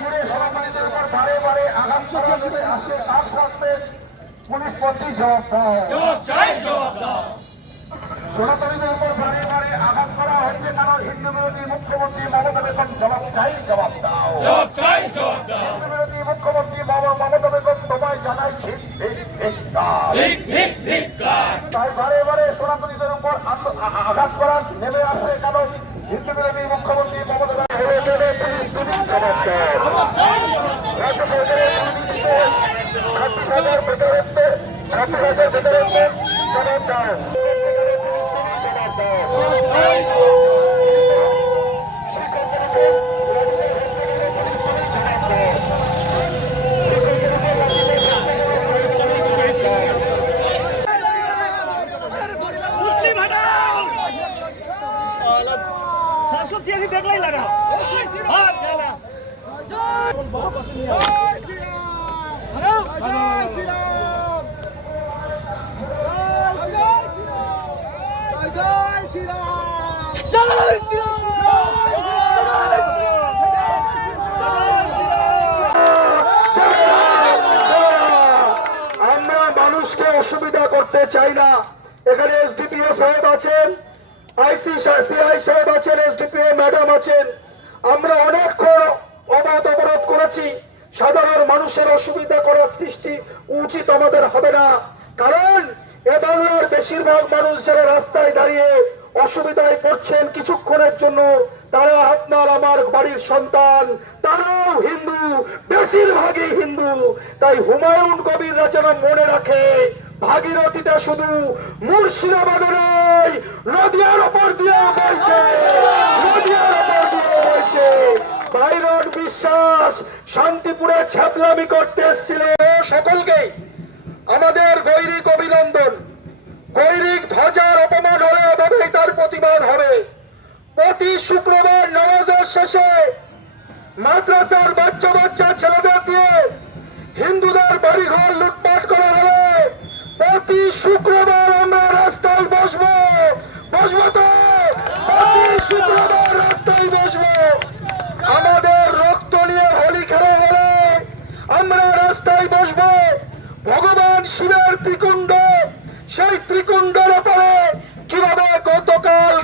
জুড়ে সমাজের উপর বারে বারে আঘাত আজকে তার সাথে পুলিশ প্রতি জবাব দাও। সনাতনীদের উপর বারে বারে আঘাত করা হয়েছে কারণ হিন্দু বিরোধী মুখ্যমন্ত্রী মমতা বেগম জবাব দাও। হিন্দু বিরোধী মুখ্যমন্ত্রী মমতা বেগম তোমায় জানাই তাই বারে বারে সনাতনীদের উপর আঘাত করা নেমে আসে কারণ হিন্দু বিরোধী মুখ্যমন্ত্রী মমতা জবাব রাজ্য সরকারের 26,000 বেতনের জবাব দাও। দেখলেই লাগা আমরা মানুষকে অসুবিধা করতে চাই না। এখানে এসডিপিও সাহেব আছেন, আইসিআই সাহেব আছেন, এসডিপিও ম্যাডাম আছেন। আমরা অনেকক্ষণ অবরোধ করেছি। সাধারণ মানুষের অসুবিধা করার সৃষ্টি উচিত আমাদের হবে না, কারণ এ বাংলার বেশিরভাগ মানুষ যারা রাস্তায় দাঁড়িয়ে অসুবিধায় পড়ছেন কিছুক্ষণের জন্য, তারা আপনার আমার বাড়ির সন্তান, তারাও হিন্দু, বেশিরভাগই হিন্দু। তাই হুমায়ুন কবিররা যেন মনে রাখে ভাগীরথীটা শুধু মুর্শিদাবাদে নয়, নদিয়ার ওপর দিয়ে বলছে, বাইরন বিশ্বাস শান্তিপুরে ছ্যাপলামি করতে এসেছিল। সকলকেই আমাদের গৈরিক অভিনন্দন। গৈরিক ধ্বজার অপমান হলে এভাবেই তার প্রতিবাদ হবে। প্রতি শুক্রবার নামাজের শেষে মাদ্রাসার বাচ্চা ছেলেদের দিয়ে হিন্দুদের বাড়িঘর লুটপাট করা হলে প্রতি শুক্রবার আমরা রাস্তায় বসবো তো, প্রতি শুক্রবার রাস্তায় বসবো। আমাদের রক্ত নিয়ে হোলি খেলা হলে আমরা রাস্তায় বসবো। ভগবান শিবের ত্রিকুণ্ড, সেই ত্রিকুণ্ডের উপরে কিভাবে গতকাল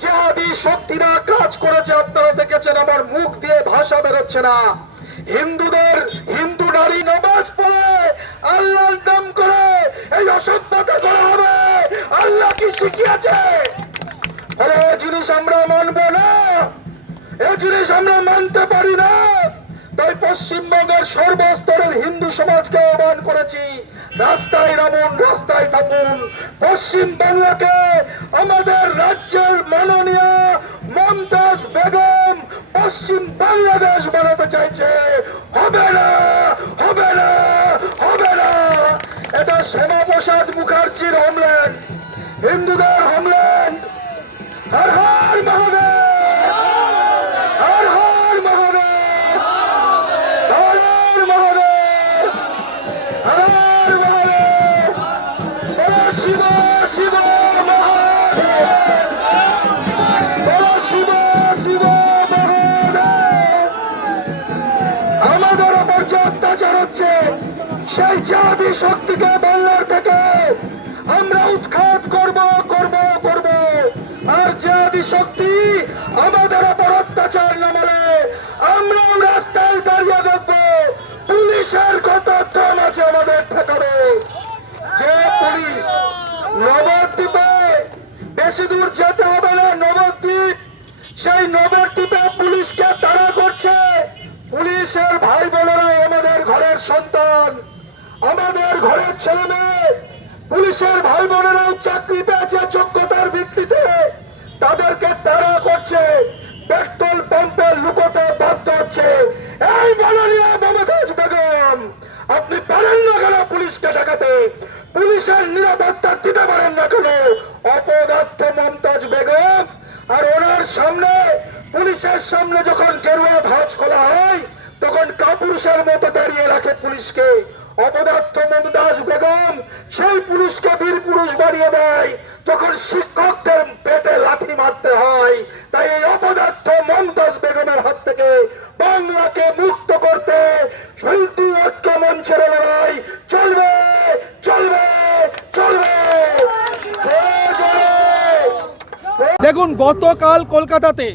জিহাদি শক্তিরা কাজ করেছে আপনারা দেখেছেন। আমার মুখ দিয়ে ভাষা বেরোচ্ছে না। হিন্দু নারী নামাজ পড়ে আল্লাহর নাম করে এই অসভ্যতা করা হবে। আল্লাহ কি শিখিয়েছে? এই জিনিস আমরা মানবো না, এই জিনিস আমরা মানতে পারি না। তাই পশ্চিমবঙ্গের সর্বস্তরের হিন্দু সমাজকে আহ্বান করেছি, রাস্তায় নামুন, রাস্তায় থাকুন। পশ্চিম বাংলাকে আমাদের রাজ্যের মাননীয় মমতাজ বেগম পশ্চিম বাংলাদেশ বানাতে চাইছে। হবে না, হবে না, হবে না। এটা শ্যামাপ্রসাদ মুখার্জির হোমল্যান্ড, হিন্দুদের হোমল্যান্ড। হর হর মহাদেব, হর হর মহাদেব, হর হর মহাদেব, হর হর মহাদেব। শিব শিব মহাদেব, শিব শিব মহাদেব। আমাদের ওপর যে অত্যাচার হচ্ছে, সেই জাতি শক্তিকে বাংলার থেকে আমরা উৎখাত করব। আর জাতি শক্তি আমাদের ওপর অত্যাচার নামালে আমরা রাস্তায় দাঁড়িয়ে দেখবো পুলিশের কত দম আছে আমাদের ঠেকাবে। যে পুলিশ নবদ্বীপে, বেশি দূর যেতে হবে না, নবদ্বীপ, সেই নবদ্বীপে পুলিশকে তাড়া করছে। পুলিশের ভাই বোনেরা আমাদের ঘরের সন্তান, আমাদের ঘরের ছেলে মেয়ে। পুলিশের ভাই বোনেরাও চাকরি পেয়েছে যোগ্যতার ভিত্তিতে, তাদেরকে তাড়া করছে, পেট্রোল পাম্পে লুকোতে বাধ্য হচ্ছে। এই মাননীয় মমতাজ বেগম, আপনি পারেন না কেন পুলিশকে ঠেকাতে? পুলিশের নিরাপত্তা দিতে পারেন না কেন? অপদার্থ মমতাজ বেগম। আর ওনার সামনে, পুলিশের সামনে যখন গেরুয়া ধ্বজ খোলা হয় তখন কাপুরুষের মতো দাঁড়িয়ে রাখে পুলিশকে। অপদার্থ মমতাজ বেগম সেই পুলিশকে বীর পুরুষ বানিয়ে দেয় যখন শিক্ষকদের পেটে লাথি মারতে হয়। তাই এই অপদার্থ মমতাজ বেগমের হাত থেকে বাংলাকে মুক্ত করতে হিন্দু ঐক্য মঞ্চের লড়াই চলবে চলবে চলবে। দেখুন, গতকাল কলকাতাতে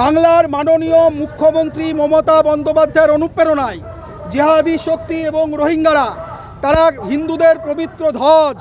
বাংলার মাননীয় মুখ্যমন্ত্রী মমতা বন্দ্যোপাধ্যায়ের অনুপ্রেরণায় জিহাদি শক্তি এবং রোহিঙ্গারা তারা হিন্দুদের পবিত্র ধ্বজ,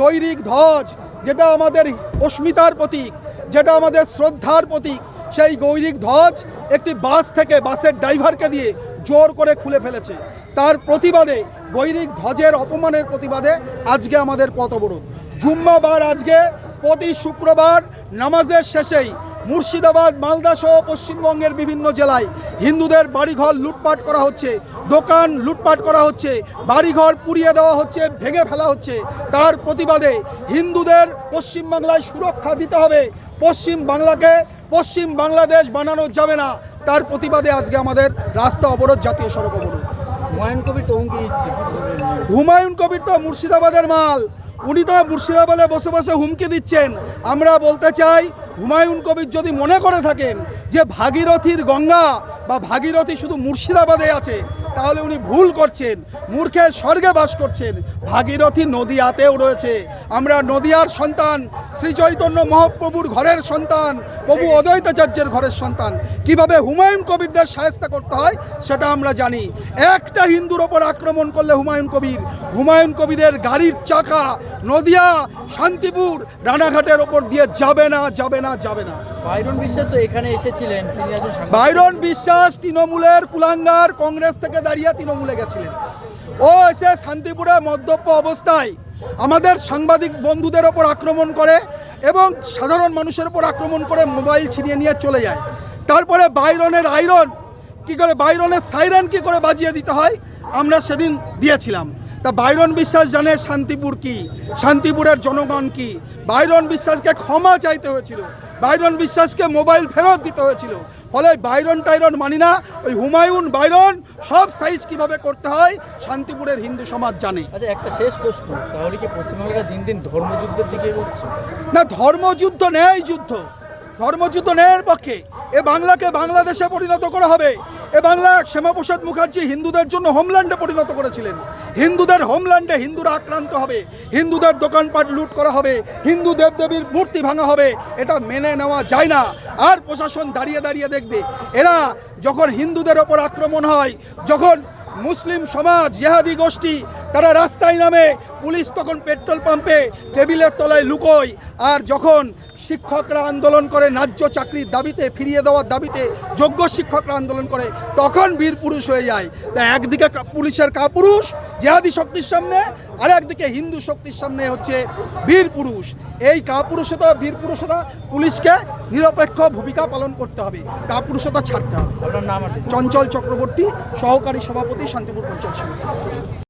গৈরিক ধ্বজ, যেটা আমাদের অস্মিতার প্রতীক, যেটা আমাদের শ্রদ্ধার প্রতীক, সেই গৈরিক ধ্বজ একটি বাস থেকে বাসের ড্রাইভারকে দিয়ে জোর করে খুলে ফেলেছে। তার প্রতিবাদে, গৈরিক ধ্বজের অপমানের প্রতিবাদে আজকে আমাদের পথ অবরোধ। জুম্মাবার আজকে প্রতি শুক্রবার নামাজের শেষেই মুর্শিদাবাদ, মালদা সহ পশ্চিমবঙ্গের বিভিন্ন জেলায় হিন্দুদের বাড়িঘর লুটপাট করা হচ্ছে, দোকান লুটপাট করা হচ্ছে, বাড়িঘর পুড়িয়ে দেওয়া হচ্ছে, ভেঙে ফেলা হচ্ছে। তার প্রতিবাদে হিন্দুদের পশ্চিমবাংলায় সুরক্ষা দিতে হবে, পশ্চিম বাংলাকে পশ্চিম বাংলাদেশ বানানো যাবে না। তার প্রতিবাদে আজকে আমাদের রাস্তা অবরোধ, জাতীয় সড়ক অবরোধ। হুমায়ুন কবির তো হুমকি দিচ্ছে। হুমায়ুন কবির তো মুর্শিদাবাদের মাল, উনি তো মুর্শিদাবাদে বসে বসে হুমকি দিচ্ছেন। আমরা বলতে চাই, হুমায়ুন কবির যদি মনে করে থাকেন যে ভাগীরথীর গঙ্গা বা ভাগীরথী শুধু মুর্শিদাবাদে আছে, তাহলে উনি ভুল করছেন, মূর্খের স্বর্গে বাস করছেন। ভাগীরথী নদীয়াতেও রয়েছে। আমরা নদীয়ার সন্তান, শ্রী চৈতন্য মহাপ্রভুর ঘরের সন্তান, প্রভু অদ্বৈতাচার্যের ঘরের সন্তান। কিভাবে হুমায়ুন কবিরদের শায়েস্তা করতে হয় সেটা আমরা জানি। একটা হিন্দুর ওপর আক্রমণ করলে হুমায়ুন কবিরের গাড়ির চাকা নদিয়া, শান্তিপুর, রানাঘাটের ওপর দিয়ে যাবে না, যাবে না, যাবে না। বাইরন বিশ্বাস তো এখানে এসেছিলেন, তিনি একজন সাংবাদিক। বাইরন বিশ্বাস তৃণমূলের কুলাঙ্গার, কংগ্রেস থেকে দাঁড়িয়ে তৃণমূলে গেছিলেন। ও এসে শান্তিপুরে মদ্যপ অবস্থায় আমাদের সাংবাদিক বন্ধুদের ওপর আক্রমণ করে এবং সাধারণ মানুষের ওপর আক্রমণ করে মোবাইল ছিনিয়ে নিয়ে চলে যায়। তারপরে বাইরনের আয়রন কি করে, বাইরনের সাইরেন কি করে বাজিয়ে দিতে হয় আমরা সেদিন দিয়েছিলাম। তা বাইরন বিশ্বাস জানে শান্তিপুর কি, শান্তিপুরের জনগণ কি। বাইরন বিশ্বাসকে ক্ষমা চাইতে হয়েছিল, বাইরন বিশ্বাসকে মোবাইল ফেরত দিতে হয়েছিল। ফলে বাইরন টাইরন মানি না, ওই হুমায়ুন বাইরন সব সাইজ কিভাবে করতে হয় শান্তিপুরের হিন্দু সমাজ জানে। আচ্ছা, একটা শেষ প্রশ্ন, তাহলে কি পশ্চিমবাংলা দিন দিন ধর্মযুদ্ধের দিকে এগোচ্ছে? না, ধর্মযুদ্ধ নেই, ধর্মযুদ্ধ নেয়ের পক্ষে। এ বাংলাকে বাংলাদেশে পরিণত করা হবে। এ বাংলা শ্যামাপ্রসাদ মুখার্জি হিন্দুদের জন্য হোমল্যান্ডে পরিণত করেছিলেন। হিন্দুদের হোমল্যান্ডে হিন্দুরা আক্রান্ত হবে, হিন্দুদের দোকানপাট লুট করা হবে, হিন্দু দেবদেবীর মূর্তি ভাঙা হবে, এটা মেনে নেওয়া যায় না। আর প্রশাসন দাঁড়িয়ে দাঁড়িয়ে দেখবে। এরা যখন হিন্দুদের ওপর আক্রমণ হয়, যখন মুসলিম সমাজ, জিহাদি গোষ্ঠী তারা রাস্তায় নামে, পুলিশ তখন পেট্রোল পাম্পে টেবিলের তলায় লুকোয়। আর যখন শিক্ষকরা আন্দোলন করে ন্যায্য চাকরির দাবিতে, ফিরিয়ে দেওয়ার দাবিতে যোগ্য শিক্ষকরা আন্দোলন করে, তখন বীর পুরুষ হয়ে যায়। তাই একদিকে পুলিশের কাপুরুষ জিহাদি শক্তির সামনে, আর একদিকে হিন্দু শক্তির সামনে হচ্ছে বীর পুরুষ। এই কাপুরুষতা, বীর পুরুষতা, পুলিশকে নিরপেক্ষ ভূমিকা পালন করতে হবে, কাপুরুষতা ছাড়তে হবে। আপনার নাম? চঞ্চল চক্রবর্তী, সহকারী সভাপতি, শান্তিপুর পঞ্চায়েত সমিতি।